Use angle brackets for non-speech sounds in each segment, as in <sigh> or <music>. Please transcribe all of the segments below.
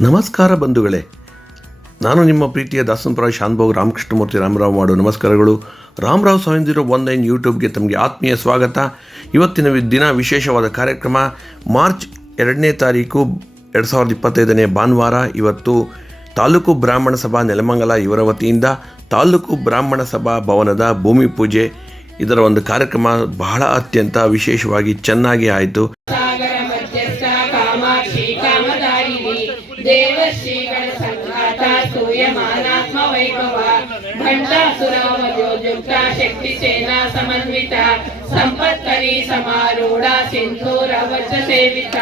ನಮಸ್ಕಾರ ಬಂಧುಗಳೇ. ನಾನು ನಿಮ್ಮ ಪ್ರೀತಿಯ ದಾಸನಪುರ ಶಾನ್ಭೋಗ್ ರಾಮಕೃಷ್ಣಮೂರ್ತಿ ರಾಮರಾವ್ ಮಾಡು ನಮಸ್ಕಾರಗಳು. Ramarao seven zero one nine ಯೂಟ್ಯೂಬ್ಗೆ ತಮಗೆ ಆತ್ಮೀಯ ಸ್ವಾಗತ. ಇವತ್ತಿನ ದಿನ ವಿಶೇಷವಾದ ಕಾರ್ಯಕ್ರಮ. ಮಾರ್ಚ್ ಎರಡನೇ ತಾರೀಕು ಎರಡು ಸಾವಿರದ ಇಪ್ಪತ್ತೈದನೇ ಭಾನುವಾರ ಇವತ್ತು ತಾಲೂಕು ಬ್ರಾಹ್ಮಣ ಸಭಾ ನೆಲಮಂಗಲ ಇವರ ವತಿಯಿಂದ ತಾಲೂಕು ಬ್ರಾಹ್ಮಣ ಸಭಾ ಭವನದ ಭೂಮಿ ಪೂಜೆ. ಇದರ ಒಂದು ಕಾರ್ಯಕ್ರಮ ಬಹಳ ಅತ್ಯಂತ ವಿಶೇಷವಾಗಿ ಚೆನ್ನಾಗಿ ಆಯಿತು. ಸಂಪತ್ಕರಿ ಸಮಾರೂಢ ಸಿಂಧೂರ ವಚ ಸೇವಿತ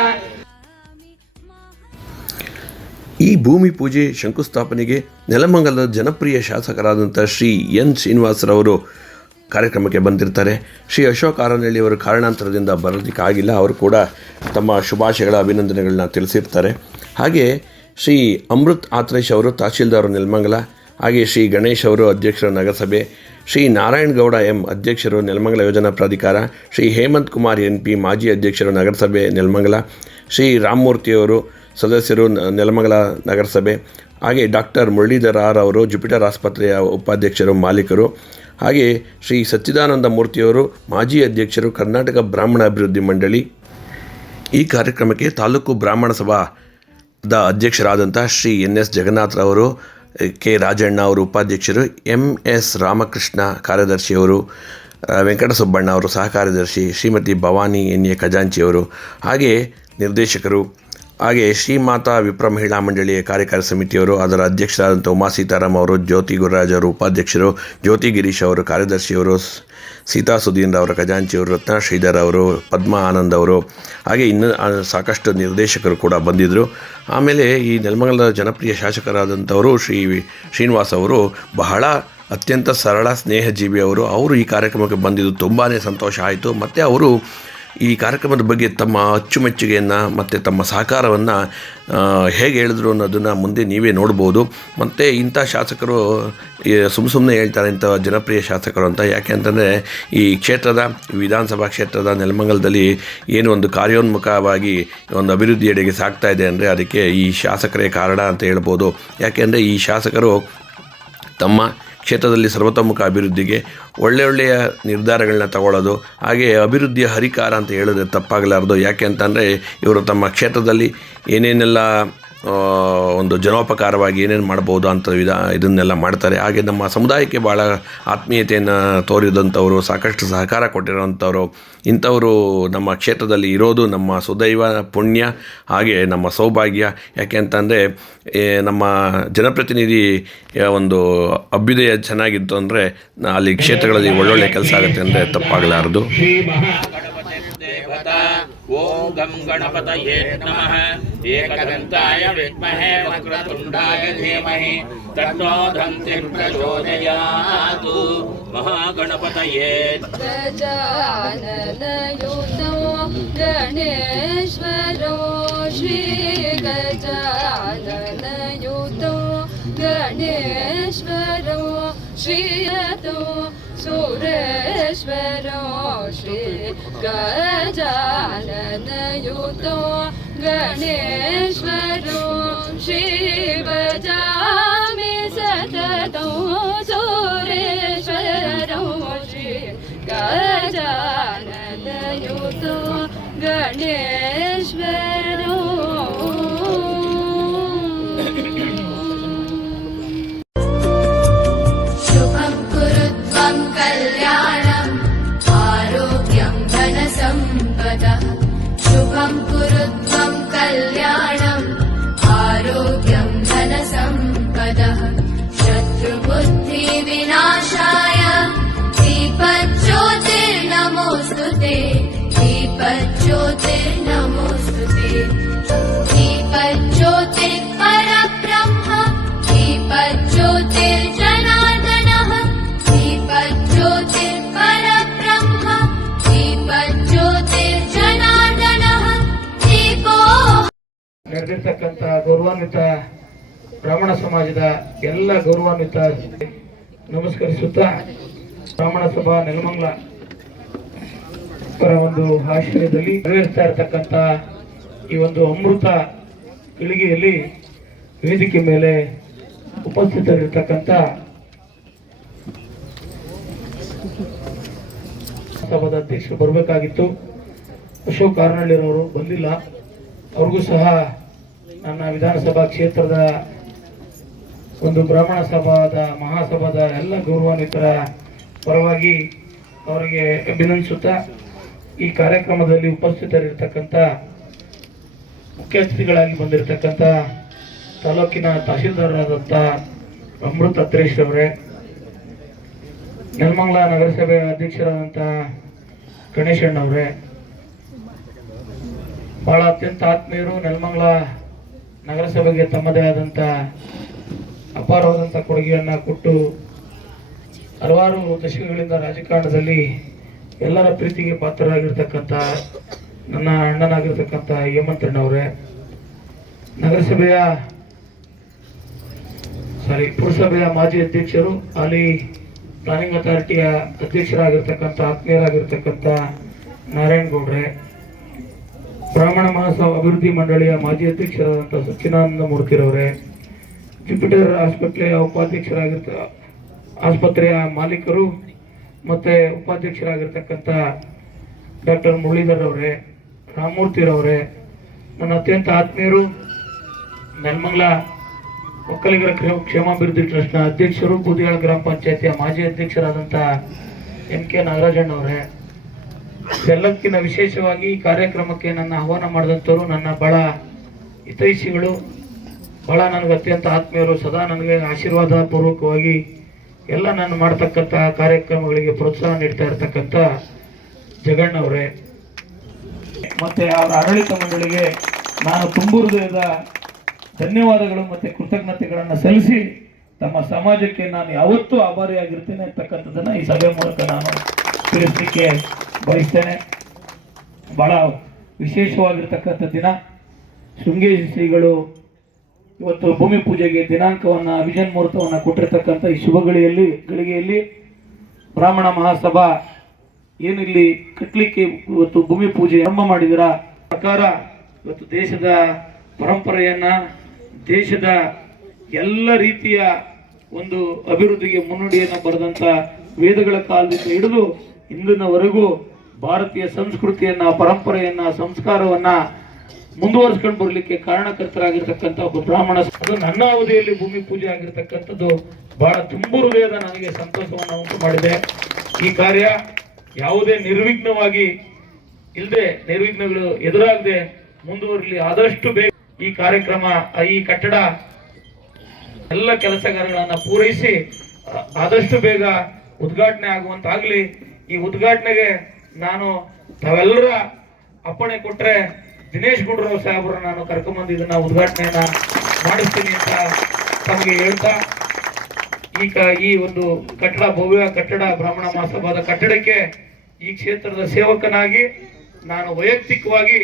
ಈ ಭೂಮಿ ಪೂಜೆ ಶಂಕುಸ್ಥಾಪನೆಗೆ ನೆಲಮಂಗಲದ ಜನಪ್ರಿಯ ಶಾಸಕರಾದಂಥ ಶ್ರೀ ಎನ್ ಶ್ರೀನಿವಾಸರವರು ಕಾರ್ಯಕ್ರಮಕ್ಕೆ ಬಂದಿರ್ತಾರೆ. ಶ್ರೀ ಅಶೋಕ್ ಆರನಹಳ್ಳಿ ಅವರು ಕಾರಣಾಂತರದಿಂದ ಬರೋದಕ್ಕಾಗಿಲ್ಲ ಅವರು ಕೂಡ ತಮ್ಮ ಶುಭಾಶಯಗಳ, ಅಭಿನಂದನೆಗಳನ್ನ ತಿಳಿಸಿರ್ತಾರೆ. ಹಾಗೆ ಶ್ರೀ ಅಮೃತ್ ಆತ್ರೇಶ್ ಅವರು ತಹಶೀಲ್ದಾರ್ ನೆಲಮಂಗಲ, ಹಾಗೆ ಶ್ರೀ ಗಣೇಶ್ ಅವರು ಅಧ್ಯಕ್ಷರ ನಗರಸಭೆ ಶ್ರೀ ನಾರಾಯಣ್ ಗೌಡ ಎಂ ಅಧ್ಯಕ್ಷರು ನೆಲಮಂಗಲ ಯೋಜನಾ ಪ್ರಾಧಿಕಾರ, ಶ್ರೀ ಹೇಮಂತ್ ಕುಮಾರ್ ಎನ್ ಪಿ ಮಾಜಿ ಅಧ್ಯಕ್ಷರು ನಗರಸಭೆ ನೆಲಮಂಗಲ, ಶ್ರೀ ರಾಮಮೂರ್ತಿಯವರು ಸದಸ್ಯರು ನೆಲಮಂಗಲ ನಗರಸಭೆ, ಹಾಗೆ ಡಾಕ್ಟರ್ ಮುರಳೀಧರ್ ಆರ್ ಅವರು ಜುಪಿಟರ್ ಆಸ್ಪತ್ರೆಯ ಉಪಾಧ್ಯಕ್ಷರು ಮಾಲೀಕರು, ಹಾಗೆ ಶ್ರೀ ಸಚ್ಚಿದಾನಂದ ಮೂರ್ತಿಯವರು ಮಾಜಿ ಅಧ್ಯಕ್ಷರು ಕರ್ನಾಟಕ ಬ್ರಾಹ್ಮಣ ಅಭಿವೃದ್ಧಿ ಮಂಡಳಿ. ಈ ಕಾರ್ಯಕ್ರಮಕ್ಕೆ ತಾಲೂಕು ಬ್ರಾಹ್ಮಣ ಸಭಾದ ಅಧ್ಯಕ್ಷರಾದಂಥ ಶ್ರೀ ಎನ್ ಎಸ್ ಜಗನ್ನಾಥ್ರವರು ಕೆ ರಾಜಣ್ಣ ಅವರು ಉಪಾಧ್ಯಕ್ಷರು, ಎಂ ಎಸ್ ರಾಮಕೃಷ್ಣ ಕಾರ್ಯದರ್ಶಿಯವರು ವೆಂಕಟಸುಬ್ಬಣ್ಣ ಅವರು ಸಹ ಕಾರ್ಯದರ್ಶಿ, ಶ್ರೀಮತಿ ಭವಾನಿ ಎನ್ ಎ ಖಜಾಂಚಿಯವರು ಹಾಗೆ ನಿರ್ದೇಶಕರು, ಹಾಗೆ ಶ್ರೀಮಾತಾ ವಿಪ್ರ ಮಹಿಳಾ ಮಂಡಳಿಯ ಕಾರ್ಯಕಾರಿ ಸಮಿತಿಯವರು, ಅದರ ಅಧ್ಯಕ್ಷರಾದಂಥ ಉಮಾ ಸೀತಾರಾಮ್ ಅವರು, ಜ್ಯೋತಿ ಗುರುರಾಜ್ ಅವರು ಉಪಾಧ್ಯಕ್ಷರು, ಜ್ಯೋತಿ ಗಿರೀಶ್ ಅವರು ಕಾರ್ಯದರ್ಶಿಯವರು ಸೀತಾ ಸುಧೀಂದ್ರ ಅವರ ಖಜಾಂಚಿಯವರು ರತ್ನ ಶ್ರೀಧರ್ ಅವರು, ಪದ್ಮ ಆನಂದ್ ಅವರು, ಹಾಗೆ ಇನ್ನು ಸಾಕಷ್ಟು ನಿರ್ದೇಶಕರು ಕೂಡ ಬಂದಿದ್ದರು ಆಮೇಲೆ ಈ ನೆಲಮಂಗಲದ ಜನಪ್ರಿಯ ಶಾಸಕರಾದಂಥವರು ಶ್ರೀ ಶ್ರೀನಿವಾಸ್ ಅವರು, ಬಹಳ ಅತ್ಯಂತ ಸರಳ ಸ್ನೇಹಜೀವಿ ಅವರು. ಅವರು ಈ ಕಾರ್ಯಕ್ರಮಕ್ಕೆ ಬಂದಿದ್ದು ತುಂಬಾ ಸಂತೋಷ ಆಯಿತು. ಮತ್ತು ಅವರು ಈ ಕಾರ್ಯಕ್ರಮದ ಬಗ್ಗೆ ತಮ್ಮ ಅಚ್ಚುಮೆಚ್ಚುಗೆಯನ್ನು ಮತ್ತು ತಮ್ಮ ಸಹಕಾರವನ್ನು ಹೇಗೆ ಹೇಳಿದ್ರು ಅನ್ನೋದನ್ನು ಮುಂದೆ ನೀವೇ ನೋಡ್ಬೋದು. ಮತ್ತು ಇಂಥ ಶಾಸಕರು ಸುಮ್ಮ ಸುಮ್ಮನೆ ಹೇಳ್ತಾರೆ ಇಂಥ ಜನಪ್ರಿಯ ಶಾಸಕರು ಅಂತ. ಯಾಕೆ ಅಂತಂದರೆ, ಈ ಕ್ಷೇತ್ರದ, ವಿಧಾನಸಭಾ ಕ್ಷೇತ್ರದ ನೆಲಮಂಗಲದಲ್ಲಿ ಏನು ಒಂದು ಕಾರ್ಯೋನ್ಮುಖವಾಗಿ ಒಂದು ಅಭಿವೃದ್ಧಿಯೆಡೆಗೆ ಸಾಗ್ತಾ ಇದೆ ಅಂದರೆ ಅದಕ್ಕೆ ಈ ಶಾಸಕರೇ ಕಾರಣ ಅಂತ ಹೇಳ್ಬೋದು. ಯಾಕೆಂದರೆ ಈ ಶಾಸಕರು ತಮ್ಮ ಕ್ಷೇತ್ರದಲ್ಲಿ ಸರ್ವತೋಮುಖ ಅಭಿವೃದ್ಧಿಗೆ ಒಳ್ಳೆ ಒಳ್ಳೆಯ ನಿರ್ಧಾರಗಳನ್ನ ತಗೊಳ್ಳೋದು, ಹಾಗೆ ಅಭಿವೃದ್ಧಿಯ ಹರಿಕಾರ ಅಂತ ಹೇಳಿದ್ರೆ ತಪ್ಪಾಗಲಾರ್ದು. ಯಾಕೆ ಅಂತಂದರೆ ಇವರು ತಮ್ಮ ಕ್ಷೇತ್ರದಲ್ಲಿ ಏನೇನೆಲ್ಲ ಒಂದು ಜನೋಪಕಾರವಾಗಿ ಏನೇನು ಮಾಡ್ಬೋದು ಅಂತ ವಿಧ ಇದನ್ನೆಲ್ಲ ಮಾಡ್ತಾರೆ. ಹಾಗೆ ನಮ್ಮ ಸಮುದಾಯಕ್ಕೆ ಭಾಳ ಆತ್ಮೀಯತೆಯನ್ನು ತೋರಿದಂಥವರು, ಸಾಕಷ್ಟು ಸಹಕಾರ ಕೊಟ್ಟಿರೋವಂಥವ್ರು ಇಂಥವರು ನಮ್ಮ ಕ್ಷೇತ್ರದಲ್ಲಿ ಇರೋದು ನಮ್ಮ ಸುದೈವ ಪುಣ್ಯ ಹಾಗೆ ನಮ್ಮ ಸೌಭಾಗ್ಯ. ಯಾಕೆ ಅಂತಂದರೆ ನಮ್ಮ ಜನಪ್ರತಿನಿಧಿ ಒಂದು ಅಭ್ಯುದಯ ಚೆನ್ನಾಗಿತ್ತು ಅಂದರೆ ಅಲ್ಲಿ ಕ್ಷೇತ್ರಗಳಲ್ಲಿ ಒಳ್ಳೊಳ್ಳೆ ಕೆಲಸ ಆಗುತ್ತೆ ಅಂದರೆ ತಪ್ಪಾಗಲಾರದು. ॐ गं गणपतये नमः। एकदन्ताय विद्महे वक्रतुण्डाय धीमहि। तन्नो दन्तिः प्रचोदयात् महागणपतये। गजाननयुतो गणेश्वरो श्रीगजाननयुतो श्रीयतो سورش بروشی گجالن یودو گنیش بروشی بجامی ستدو سورش بروشی گجالن یودو گنیش धनसम्पदः शुभं कुरु त्वं कल्याणम् आरोग्यं धनसम्पदः। शत्रुबुद्धिविनाशाय दीपज्योतिर्नमोऽस्तु ते दीपज्योतिर्नमोऽस्तु ते ನಡೆದಿರ್ತಕ್ಕಂಥ ಗೌರವಾನ್ವಿತ ಬ್ರಾಹ್ಮಣ ಸಮಾಜದ ಎಲ್ಲ ಗೌರವಾನ್ವಿತ ನಮಸ್ಕರಿಸುತ್ತಾ ಬ್ರಾಹ್ಮಣ ಸಭಾ ನೆಲಮಂಗಲ ಅವರ ಒಂದು ಆಶ್ರಯದಲ್ಲಿ ನೆರವೇರಿಸ್ತಾ ಇರತಕ್ಕಂಥ ಈ ಒಂದು ಅಮೃತ ಪೀಳಿಗೆಯಲ್ಲಿ ವೇದಿಕೆ ಮೇಲೆ ಉಪಸ್ಥಿತರಿರ್ತಕ್ಕಂಥ ಸಭಾದ ಅಧ್ಯಕ್ಷರು ಬರಬೇಕಾಗಿತ್ತು. ಅಶೋಕ್ ಕಾರ್ನಳ್ಳಿರವರು ಬಂದಿಲ್ಲ. ಅವ್ರಿಗೂ ಸಹ ನನ್ನ ವಿಧಾನಸಭಾ ಕ್ಷೇತ್ರದ ಒಂದು ಬ್ರಾಹ್ಮಣ ಸಭಾದ, ಮಹಾಸಭಾದ ಎಲ್ಲ ಗೌರವಾನ್ವಿತರ ಪರವಾಗಿ ಅವರಿಗೆ ಅಭಿನಂದಿಸುತ್ತಾ ಈ ಕಾರ್ಯಕ್ರಮದಲ್ಲಿ ಉಪಸ್ಥಿತರಿರ್ತಕ್ಕಂಥ ಮುಖ್ಯ ಅತಿಥಿಗಳಾಗಿ ಬಂದಿರತಕ್ಕಂಥ ತಾಲೂಕಿನ ತಹಶೀಲ್ದಾರರಾದಂಥ ಅಮೃತ ಅತ್ರೇಶ್ ಅವರೇ, ನೆಲಮಂಗಲ ನಗರಸಭೆ ಅಧ್ಯಕ್ಷರಾದಂಥ ಗಣೇಶಣ್ಣವರೇ, ಬಹಳ ಅತ್ಯಂತ ಆತ್ಮೀಯರು ನೆಲಮಂಗಲ ನಗರಸಭೆಗೆ ತಮ್ಮದೇ ಆದಂಥ ಅಪಾರವಾದಂಥ ಕೊಡುಗೆಯನ್ನು ಕೊಟ್ಟು ಹಲವಾರು ದಶಕಗಳಿಂದ ರಾಜಕಾರಣದಲ್ಲಿ ಎಲ್ಲರ ಪ್ರೀತಿಗೆ ಪಾತ್ರರಾಗಿರ್ತಕ್ಕಂಥ ನನ್ನ ಅಣ್ಣನಾಗಿರ್ತಕ್ಕಂಥ ಹೇಮಂತಣ್ಣವರೇ ನಗರಸಭೆಯ ಸಾರಿ ಪುರಸಭೆಯ ಮಾಜಿ ಅಧ್ಯಕ್ಷರು, ಅಲ್ಲಿ ಪ್ಲಾನಿಂಗ್ ಅಥಾರಿಟಿಯ ಅಧ್ಯಕ್ಷರಾಗಿರ್ತಕ್ಕಂಥ, ಆತ್ಮೀಯರಾಗಿರ್ತಕ್ಕಂಥ ನಾರಾಯಣಗೌಡ್ರೆ ಬ್ರಾಹ್ಮಣ ಮಹಾಸಭಾ ಅಭಿವೃದ್ಧಿ ಮಂಡಳಿಯ ಮಾಜಿ ಅಧ್ಯಕ್ಷರಾದಂಥ ಸಚ್ಚಿದಾನಂದ ಮೂರ್ತಿರವರೇ ಜುಪಿಟರ್ ಆಸ್ಪತ್ರೆಯ ಉಪಾಧ್ಯಕ್ಷರಾಗಿರ್ತ, ಆಸ್ಪತ್ರೆಯ ಮಾಲೀಕರು ಮತ್ತೆ ಉಪಾಧ್ಯಕ್ಷರಾಗಿರ್ತಕ್ಕಂಥ ಡಾಕ್ಟರ್ ಮುರಳೀಧರ್ ಅವರೇ ರಾಮಮೂರ್ತಿರವರೇ, ನನ್ನ ಅತ್ಯಂತ ಆತ್ಮೀಯರು, ನೆಲಮಂಗಲ ಒಕ್ಕಲಿಗರ ಕ್ಷೇಮ- ಕ್ಷೇಮಾಭಿವೃದ್ಧಿ ಟ್ರಸ್ಟ್ನ ಅಧ್ಯಕ್ಷರು ಬೂದಿಯಾಳ ಗ್ರಾಮ ಪಂಚಾಯತಿಯ ಮಾಜಿ ಅಧ್ಯಕ್ಷರಾದಂಥ ಎಂ ಕೆ ನಾಗರಾಜಣ್ಣವರೇ ಎಲ್ಲಕ್ಕಿಂತ ವಿಶೇಷವಾಗಿ ಈ ಕಾರ್ಯಕ್ರಮಕ್ಕೆ ನನ್ನ ಆಹ್ವಾನ ಮಾಡಿದಂಥವರು ನನ್ನ ಬಹಳ ಹಿತೈಷಿಗಳು. ಬಹಳ ನನಗೆ ಅತ್ಯಂತ ಆತ್ಮೀಯರು, ಸದಾ ನನಗೆ ಆಶೀರ್ವಾದ ಪೂರ್ವಕವಾಗಿ ಎಲ್ಲ ನಾನು ಮಾಡ್ತಕ್ಕಂಥ ಕಾರ್ಯಕ್ರಮಗಳಿಗೆ ಪ್ರೋತ್ಸಾಹ ನೀಡ್ತಾ ಇರ್ತಕ್ಕಂಥ ಜಗಣ್ಣವರೇ ಮತ್ತು ಅವರ ಆಡಳಿತ ಮಂಡಳಿಗೆ ನಾನು ತುಂಬು ಹೃದಯದ ಧನ್ಯವಾದಗಳು ಮತ್ತು ಕೃತಜ್ಞತೆಗಳನ್ನು ಸಲ್ಲಿಸಿ ತಮ್ಮ ಸಮಾಜಕ್ಕೆ ನಾನು ಯಾವತ್ತೂ ಆಭಾರಿಯಾಗಿರ್ತೇನೆ ಅಂತಕ್ಕಂಥದ್ದನ್ನು ಈ ಸಭೆ ಮೂಲಕ ನಾನು ತಿಳಿಸ್ಲಿಕ್ಕೆ ಬಯಸ್ತೇನೆ ಬಹಳ ವಿಶೇಷವಾಗಿರ್ತಕ್ಕಂಥ ದಿನ. ಶೃಂಗೇರಿ ಶ್ರೀಗಳು ಇವತ್ತು ಭೂಮಿ ಪೂಜೆಗೆ ದಿನಾಂಕವನ್ನು, ವಿಜನ್ ಮುಹೂರ್ತವನ್ನು ಕೊಟ್ಟಿರ್ತಕ್ಕಂಥ ಈ ಶುಭಗಳಿಯಲ್ಲಿ, ಗಳಿಗೆಯಲ್ಲಿ ಬ್ರಾಹ್ಮಣ ಮಹಾಸಭಾ ಏನಿಲ್ಲಿ ಕಟ್ಟಲಿಕ್ಕೆ ಇವತ್ತು ಭೂಮಿ ಪೂಜೆ ಆರಂಭ ಮಾಡಿದರ ಪ್ರಕಾರ ಇವತ್ತು ದೇಶದ ಪರಂಪರೆಯನ್ನು, ದೇಶದ ಎಲ್ಲ ರೀತಿಯ ಒಂದು ಅಭಿವೃದ್ಧಿಗೆ ಮುನ್ನುಡಿಯನ್ನು ಬರೆದಂಥ ವೇದಗಳ ಕಾಲದಿಂದ ಹಿಡಿದು ಇಂದಿನವರೆಗೂ ಭಾರತೀಯ ಸಂಸ್ಕೃತಿಯನ್ನ, ಪರಂಪರೆಯನ್ನ, ಸಂಸ್ಕಾರವನ್ನ ಮುಂದುವರಿಸ್ಕೊಂಡು ಬರಲಿಕ್ಕೆ ಕಾರಣಕರ್ತರಾಗಿರ್ತಕ್ಕಂಥ ಒಬ್ಬ ಬ್ರಾಹ್ಮಣ ನನ್ನ ಅವಧಿಯಲ್ಲಿ ಭೂಮಿ ಪೂಜೆ ಆಗಿರ್ತಕ್ಕಂಥದ್ದು ಬಹಳ ತುಂಬು ಹೃದಯದ ನನಗೆ ಸಂತೋಷವನ್ನು ಉಂಟು ಮಾಡಿದೆ. ಈ ಕಾರ್ಯ ಯಾವುದೇ ನಿರ್ವಿಘ್ನವಾಗಿ ಇಲ್ಲದೆ ನಿರ್ವಿಘ್ನಗಳು ಎದುರಾಗದೆ ಮುಂದುವರಲಿ, ಆದಷ್ಟು ಬೇಗ ಈ ಕಾರ್ಯಕ್ರಮ ಈ ಕಟ್ಟಡ ಎಲ್ಲ ಕೆಲಸಗಾರಗಳನ್ನ ಪೂರೈಸಿ ಆದಷ್ಟು ಬೇಗ ಉದ್ಘಾಟನೆ ಆಗುವಂತಾಗ್ಲಿ. ಈ ಉದ್ಘಾಟನೆಗೆ ನಾನು ತಾವೆಲ್ಲರ ಅಪ್ಪಣೆ ಕೊಟ್ಟರೆ ದಿನೇಶ್ ಗುಂಡೂರಾವ್ ಸಾಹೇಬ್ರು ನಾನು ಕರ್ಕೊಂಬಂದು ಇದನ್ನ ಉದ್ಘಾಟನೆಯನ್ನ ಮಾಡಿಸ್ತೀನಿ ಅಂತ ತಮಗೆ ಹೇಳ್ತಾ, ಈಗ ಈ ಒಂದು ಕಟ್ಟಡ, ಭವ್ಯ ಕಟ್ಟಡ, ಬ್ರಾಹ್ಮಣ ಮಹಾಸಭಾದ ಕಟ್ಟಡಕ್ಕೆ ಈ ಕ್ಷೇತ್ರದ ಸೇವಕನಾಗಿ ನಾನು ವೈಯಕ್ತಿಕವಾಗಿ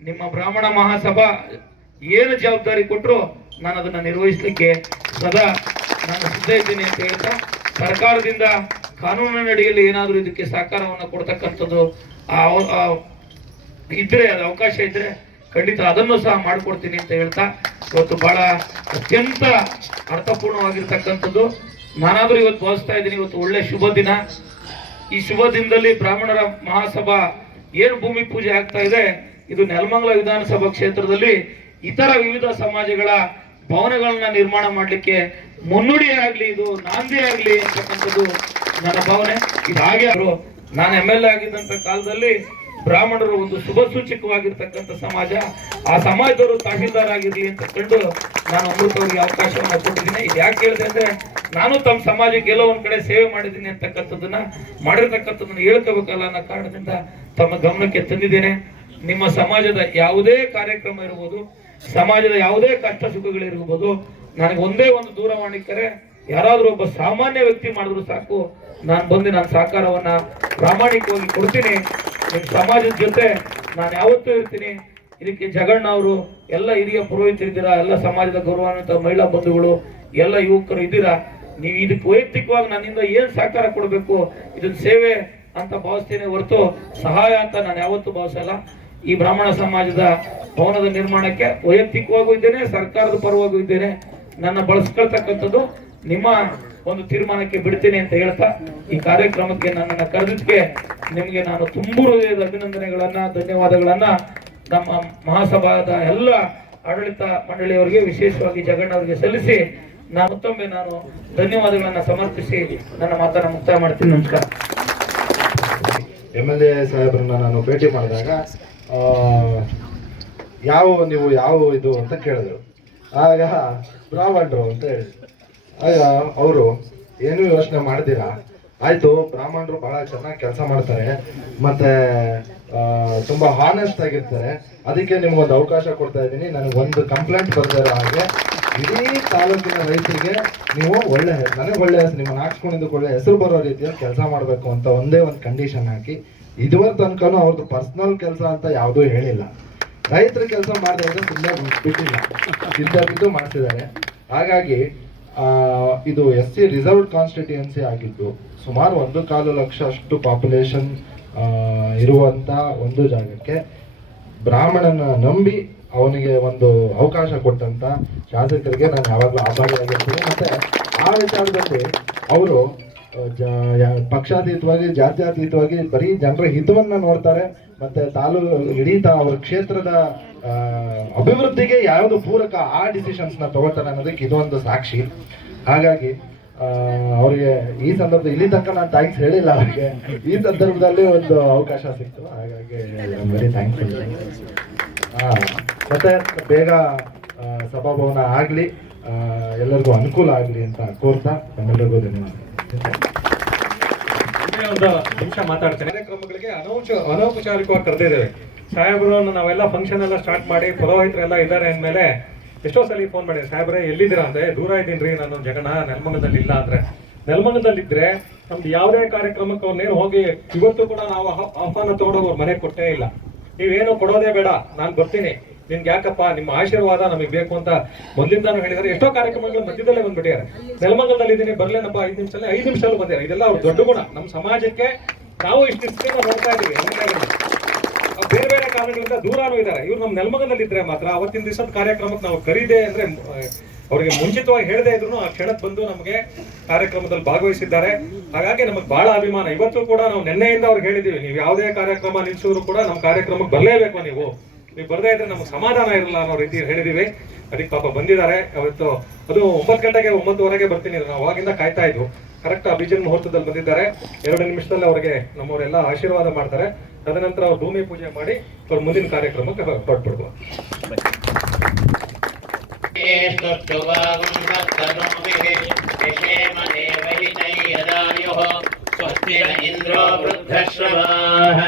ನಿಮ್ಮ ಬ್ರಾಹ್ಮಣ ಮಹಾಸಭಾ ಏನು ಜವಾಬ್ದಾರಿ ಕೊಟ್ಟರು ನಾನು ಅದನ್ನು ನಿರ್ವಹಿಸಲಿಕ್ಕೆ ಸದಾ ನಾನು ಸಿದ್ಧ ಇದ್ದೀನಿ ಅಂತ ಹೇಳ್ತಾ, ಸರ್ಕಾರದಿಂದ ಕಾನೂನಿನ ಅಡಿಯಲ್ಲಿ ಏನಾದರೂ ಇದಕ್ಕೆ ಸಹಕಾರವನ್ನು ಕೊಡ್ತಕ್ಕಂಥದ್ದು ಇದ್ರೆ, ಅದು ಅವಕಾಶ ಇದ್ರೆ ಖಂಡಿತ ಅದನ್ನು ಸಹ ಮಾಡಿಕೊಡ್ತೀನಿ ಅಂತ ಹೇಳ್ತಾ, ಇವತ್ತು ಬಹಳ ಅತ್ಯಂತ ಅರ್ಥಪೂರ್ಣವಾಗಿರ್ತಕ್ಕಂಥದ್ದು. ನಾನಾದರೂ ಇವತ್ತು ಭಾವಿಸ್ತಾ ಇದ್ದೀನಿ, ಇವತ್ತು ಒಳ್ಳೆ ಶುಭ ದಿನ. ಈ ಶುಭ ದಿನದಲ್ಲಿ ಬ್ರಾಹ್ಮಣರ ಮಹಾಸಭಾ ಏನು ಭೂಮಿ ಪೂಜೆ ಆಗ್ತಾ ಇದೆ, ಇದು ನೆಲಮಂಗಲ ವಿಧಾನಸಭಾ ಕ್ಷೇತ್ರದಲ್ಲಿ ಇತರ ವಿವಿಧ ಸಮಾಜಗಳ ಭವನಗಳನ್ನ ನಿರ್ಮಾಣ ಮಾಡಲಿಕ್ಕೆ ಮುನ್ನುಡಿ ಆಗ್ಲಿ, ಇದು ನಾಂದಿ ಆಗ್ಲಿ ಅಂತಕ್ಕಂಥದ್ದು ನನ್ನ ಭಾವನೆ. ಇದು ಹಾಗೆ ಅವರು ನಾನು ಎಂ ಎಲ್ ಎ ಆಗಿದ್ದಂತ ಕಾಲದಲ್ಲಿ ಬ್ರಾಹ್ಮಣರು ಒಂದು ಶುಭ ಸೂಚಕವಾಗಿರ್ತಕ್ಕಂಥ ಸಮಾಜ. ಆ ಸಮಾಜದವರು ತಹಶೀಲ್ದಾರ್ ಆಗಿರ್ಲಿ ಅಂತ ಕಂಡು ನಾನು ಅಮೃತ ಅವರಿಗೆ ಅವಕಾಶವನ್ನ ಕೊಟ್ಟಿದ್ದೀನಿ. ಇದು ಯಾಕೆ ಹೇಳಿದೆ ಅಂದ್ರೆ, ನಾನು ತಮ್ಮ ಸಮಾಜಕ್ಕೆ ಎಲ್ಲೋ ಕಡೆ ಸೇವೆ ಮಾಡಿದ್ದೀನಿ ಅಂತಕ್ಕಂಥದ್ದನ್ನ, ಮಾಡಿರ್ತಕ್ಕಂಥದ್ದನ್ನ ಹೇಳ್ಕೋಬೇಕಲ್ಲ ಅನ್ನೋ ಕಾರಣದಿಂದ ತಮ್ಮ ಗಮನಕ್ಕೆ ತಂದಿದ್ದೇನೆ. ನಿಮ್ಮ ಸಮಾಜದ ಯಾವುದೇ ಕಾರ್ಯಕ್ರಮ ಇರ್ಬೋದು, ಸಮಾಜದ ಯಾವುದೇ ಕಷ್ಟ ಸುಖಗಳಿರ್ಬೋದು ನನಗೆ ಒಂದೇ ಒಂದು ದೂರವಾಣಿ ಕರೆ, ಯಾರಾದರೂ ಒಬ್ಬ ಸಾಮಾನ್ಯ ವ್ಯಕ್ತಿ ಮಾಡಿದ್ರು ಸಾಕು, ನಾನು ಬಂದು ನಾನು ಸಹಕಾರವನ್ನ ಪ್ರಾಮಾಣಿಕವಾಗಿ ಕೊಡ್ತೀನಿ. ನಿಮ್ಮ ಸಮಾಜದ ಜೊತೆ ನಾನು ಯಾವತ್ತೂ ಇರ್ತೀನಿ. ಇದಕ್ಕೆ ಜಗಣ್ಣ ಅವರು, ಎಲ್ಲ ಹಿರಿಯ ಪುರೋಹಿತರಿದ್ದೀರಾ, ಎಲ್ಲ ಸಮಾಜದ ಗೌರವಾನ್ವಿತ ಮಹಿಳಾ ಬಂಧುಗಳು, ಎಲ್ಲ ಯುವಕರು ಇದ್ದೀರಾ, ನೀವು ಇದಕ್ಕೆ ವೈಯಕ್ತಿಕವಾಗಿ ನನ್ನಿಂದ ಏನು ಸಹಕಾರ ಕೊಡಬೇಕು ಇದನ್ನ ಸೇವೆ ಅಂತ ಭಾವಿಸ್ತೇನೆ ಹೊರತು ಸಹಾಯ ಅಂತ ನಾನು ಯಾವತ್ತೂ ಭಾವಿಸಲ್ಲ. ಈ ಬ್ರಾಹ್ಮಣ ಸಮಾಜದ ಭವನದ ನಿರ್ಮಾಣಕ್ಕೆ ವೈಯಕ್ತಿಕವಾಗೂ ಇದ್ದೇನೆ, ಸರ್ಕಾರದ ಪರವಾಗೂ ಇದ್ದೇನೆ. ನನ್ನ ಬಳಸ್ಕೊಳ್ತಕ್ಕಂಥದ್ದು ನಿಮ್ಮ ಒಂದು ತೀರ್ಮಾನಕ್ಕೆ ಬಿಡ್ತೀನಿ ಅಂತ ಹೇಳ್ತಾ ಈ ಕಾರ್ಯಕ್ರಮಕ್ಕೆ ನನ್ನನ್ನು ಕರೆದಿದ್ದಕ್ಕೆ ನಿಮಗೆ ನಾನು ತುಂಬು ಹೃದಯದ ಅಭಿನಂದನೆಗಳನ್ನ, ಧನ್ಯವಾದಗಳನ್ನ ನಮ್ಮ ಮಹಾಸಭಾದ ಎಲ್ಲ ಆಡಳಿತ ಮಂಡಳಿಯವರಿಗೆ, ವಿಶೇಷವಾಗಿ ಜಗಣ್ಣವರಿಗೆ ಸಲ್ಲಿಸಿ ನಾನು ಮತ್ತೊಮ್ಮೆ ನಾನು ಧನ್ಯವಾದಗಳನ್ನ ಸಮರ್ಪಿಸಿ ನನ್ನ ಮಾತನ್ನು ಮುಕ್ತಾಯ ಮಾಡ್ತೀನಿ. ನಮಸ್ಕಾರ. ಎಂ ಎಲ್ ಎ ಸಾಹೇಬ್ರನ್ನ ನಾನು ಭೇಟಿ ಮಾಡಿದಾಗ ಯಾವ, ನೀವು ಯಾವ ಇದು ಅಂತ ಕೇಳಿದ್ರು. ಆಗ ಬ್ರಾಹ್ಮಣರು ಅಂತ ಹೇಳಿ. ಆಗ ಅವರು, ಏನು ಯೋಚನೆ ಮಾಡ್ತೀರಾ ಆಯ್ತು, ಬ್ರಾಹ್ಮಣರು ಬಹಳ ಚೆನ್ನಾಗಿ ಕೆಲಸ ಮಾಡ್ತಾರೆ. ಮತ್ತೆ ತುಂಬಾ ಹಾನೆಸ್ಟ್ ಆಗಿರ್ತಾರೆ. ಅದಕ್ಕೆ ನಿಮ್ಗೊಂದು ಅವಕಾಶ ಕೊಡ್ತಾ ಇದ್ದೀನಿ. ನನಗೆ ಒಂದು ಕಂಪ್ಲೇಂಟ್ ಬರ್ತಾ ಇರೋ ಹಾಗೆ, ಇಡೀ ತಾಲೂಕಿನ ರೈತರಿಗೆ ನೀವು ಒಳ್ಳೆ, ನನಗೆ ಒಳ್ಳೆ ನಿಮ್ಮನ್ನ ಹಾಕ್ಸ್ಕೊಂಡಿದ್ದು ಒಳ್ಳೆ ಹೆಸರು ಬರೋ ರೀತಿಯಲ್ಲಿ ಕೆಲಸ ಮಾಡಬೇಕು ಅಂತ ಒಂದೇ ಒಂದು ಕಂಡೀಷನ್ ಹಾಕಿ ಇದುವರೆ ತನಕನೂ ಅವ್ರದ್ದು ಪರ್ಸನಲ್ ಕೆಲಸ ಅಂತ ಯಾವುದೂ ಹೇಳಿಲ್ಲ. ರೈತರ ಕೆಲಸ ಮಾಡಿದ್ರೆ ಸುಮ್ಮನೆ ಬಿಟ್ಟಿಲ್ಲ. ಇದ್ದದ್ದು ಮಾಡ್ತಿದ್ದಾರೆ. ಹಾಗಾಗಿ ಇದು ಎಸ್ ಸಿ ರಿಸರ್ವ್ ಕಾನ್ಸ್ಟಿಟ್ಯೂಯನ್ಸಿ ಆಗಿದ್ದು, ಸುಮಾರು ಒಂದು ಕಾಲು ಲಕ್ಷ ಅಷ್ಟು ಪಾಪ್ಯುಲೇಷನ್ ಇರುವಂತ ಒಂದು ಜಾಗಕ್ಕೆ ಬ್ರಾಹ್ಮಣನ ನಂಬಿ ಅವನಿಗೆ ಒಂದು ಅವಕಾಶ ಕೊಟ್ಟಂತ ಶಾಸಕರಿಗೆ ನಾನು ಯಾವಾಗಲೂ ಆಭಾರಿಯಾಗಿರ್ತೀನಿ. ಮತ್ತೆ ಆ ವಿಚಾರದಲ್ಲಿ ಅವರು ಪಕ್ಷಾತೀತವಾಗಿ, ಜಾತ್ಯಾತೀತವಾಗಿ ಬರೀ ಜನರ ಹಿತವನ್ನ ನೋಡ್ತಾರೆ. ಮತ್ತೆ ತಾಲೂಕು ಇಡೀ ತಾ ಅವ್ರ ಕ್ಷೇತ್ರದ ಅಭಿವೃದ್ಧಿಗೆ ಯಾವುದು ಪೂರಕ ಆ ಡಿಸಿಷನ್ಸ್ನ ತಗೋತಾರೆ ಅನ್ನೋದಕ್ಕೆ ಇದೊಂದು ಸಾಕ್ಷಿ. ಹಾಗಾಗಿ ಅವರಿಗೆ ಈ ಸಂದರ್ಭ ಇಲ್ಲಿ ತನಕ ನಾನು ಥ್ಯಾಂಕ್ಸ್ ಹೇಳಿಲ್ಲ ಅವರಿಗೆ. ಈ ಸಂದರ್ಭದಲ್ಲಿ ಒಂದು ಅವಕಾಶ ಸಿಕ್ತು. ಹಾಗಾಗಿ ವೆರಿ ಥ್ಯಾಂಕ್ಫುಲ್ ಹಾ ಮತ್ತೆ ಬೇಗ ಸಭಾಭವನ ಆಗಲಿ ಎಲ್ಲರಿಗೂ ಅನುಕೂಲ ಆಗಲಿ ಅಂತ ಕೋರ್ತಾ ನಮ್ಮೆಲ್ಲರಿಗೂ ಧನ್ಯವಾದ ಒಂದು ನಿಮಿಷ ಮಾತಾಡ್ತೇನೆ. ಕಾರ್ಯಕ್ರಮಗಳಿಗೆ ಅನೌಚ ಅನೌಪಚಾರಿಕವಾಗಿ ಕರೆದಿದ್ದೇವೆ ಸಾಹೇಬರು ನಾವೆಲ್ಲ ಫಂಕ್ಷನ್ ಎಲ್ಲ ಸ್ಟಾರ್ಟ್ ಮಾಡಿ ಪುರೋಹಿತರೆಲ್ಲ ಇದ್ದಾರೆ ಅಂದಮೇಲೆ ಎಷ್ಟೋ ಸಲ ಫೋನ್ ಮಾಡಿ ಸಾಹೇಬ್ರೆ, ಎಲ್ಲಿದ್ದೀರಾ? ಅಂದ್ರೆ ದೂರ ಇದ್ದೀನಿ ನಾನು ಜಗನ ನೆಲಮಂಗಲದಲ್ಲಿ ಇಲ್ಲ ಅಂದ್ರೆ. ನೆಲಮಂಗಲದಲ್ಲಿದ್ದರೆ ನಮ್ದು ಯಾವುದೇ ಕಾರ್ಯಕ್ರಮಕ್ಕೆ ಅವ್ರನ್ನೇನು ಹೋಗಿ ಇವತ್ತು ಕೂಡ ನಾವು ಆಹ್- ಆಹ್ವಾನ ತಗೊಂಡೋಗಿ ಅವ್ರ ಮನೆಗೆ ಕೊಟ್ಟೇ ಇಲ್ಲ. ನೀವೇನು ಕೊಡೋದೇ ಬೇಡ, ನಾನು ಬರ್ತೀನಿ. ನಿಮ್ಗೆ ಯಾಕಪ್ಪ, ನಿಮ್ಮ ಆಶೀರ್ವಾದ ನಮಗೆ ಬೇಕು ಅಂತ ಮೊದಲಿಂದಾನು ಹೇಳಿದಾರೆ. ಎಷ್ಟೋ ಕಾರ್ಯಕ್ರಮಗಳು ಮಧ್ಯದಲ್ಲೇ ಬಂದ್ಬಿಟ್ಟಿದ್ದಾರೆ ನೆಲಮಂಗಲದಲ್ಲಿ ಇದ್ದೀನಿ ಬರ್ಲೇನಪ್ಪ, ಐದು ನಿಮಿಷದಲ್ಲಿ ಐದು ನಿಮಿಷಲ್ಲೂ ಬಂದಿದ್ದಾರೆ ಇದೆಲ್ಲ ಅವ್ರ ದೊಡ್ಡ ಗುಣ. ನಮ್ಮ ಸಮಾಜಕ್ಕೆ ನಾವು ಇಷ್ಟು ನೋಡ್ತಾ ಇದ್ದೀವಿ. ಬೇರೆ ಬೇರೆ ಕಾರಣಗಳಿಂದ ದೂರಾನು ಇದ್ದಾರೆ. ಇವ್ರು ನಮ್ಮ ನೆಲಮಂಗಲದಲ್ಲಿ ಇದ್ರೆ ಮಾತ್ರ ಅವತ್ತಿನ ದಿವಸದ ಕಾರ್ಯಕ್ರಮಕ್ಕೆ ನಾವು ಕರೀದೆ ಅಂದ್ರೆ, ಅವರಿಗೆ ಮುಂಚಿತವಾಗಿ ಹೇಳದೆ ಇದ್ರು ಆ ಕ್ಷಣಕ್ಕೆ ಬಂದು ನಮಗೆ ಕಾರ್ಯಕ್ರಮದಲ್ಲಿ ಭಾಗವಹಿಸಿದ್ದಾರೆ. ಹಾಗಾಗಿ ನಮಗೆ ಬಹಳ ಅಭಿಮಾನ. ಇವತ್ತು ಕೂಡ ನಾವು ನಿನ್ನೆಯಿಂದ ಅವ್ರಿಗೆ ಹೇಳಿದೀವಿ, ನೀವು ಯಾವುದೇ ಕಾರ್ಯಕ್ರಮ ನಿಲ್ಸಿದ್ರು ಕೂಡ ನಮ್ಮ ಕಾರ್ಯಕ್ರಮಕ್ಕೆ ಬರಲೇಬೇಕು ನೀವು. ನೀವು ಬರದೇ ಇದ್ರೆ ನಮ್ಗೆ ಸಮಾಧಾನ ಇರಲ್ಲ ಅನ್ನೋ ರೀತಿ ಹೇಳಿದೀವಿ. ಅದಕ್ಕೆ ಪಾಪ ಬಂದಿದ್ದಾರೆ. ಅವತ್ತು ಅದು ಒಂಬತ್ತು ಗಂಟೆಗೆ, ಒಂಬತ್ತುವರೆಗೆ ಬರ್ತೀನಿ ನಾವು ಅವಾಗಿಂದ ಕಾಯ್ತಾ ಇದ್ವು. ಕರೆಕ್ಟ್ ಅಭಿಜನ್ ಮುಹೂರ್ತದಲ್ಲಿ ಬಂದಿದ್ದಾರೆ. ಎರಡು ನಿಮಿಷದಲ್ಲಿ ಅವರಿಗೆ ನಮ್ಮವರೆಲ್ಲ ಆಶೀರ್ವಾದ ಮಾಡ್ತಾರೆ. ತದನಂತರ ಅವ್ರು ಭೂಮಿ ಪೂಜೆ ಮಾಡಿ ಅವ್ರ ಮುಂದಿನ ಕಾರ್ಯಕ್ರಮಕ್ಕೆ ಹೊರಟ್ಬಿಡ್ಬೋದು. स्वस्ति न इन्द्रो वृद्धश्रवाः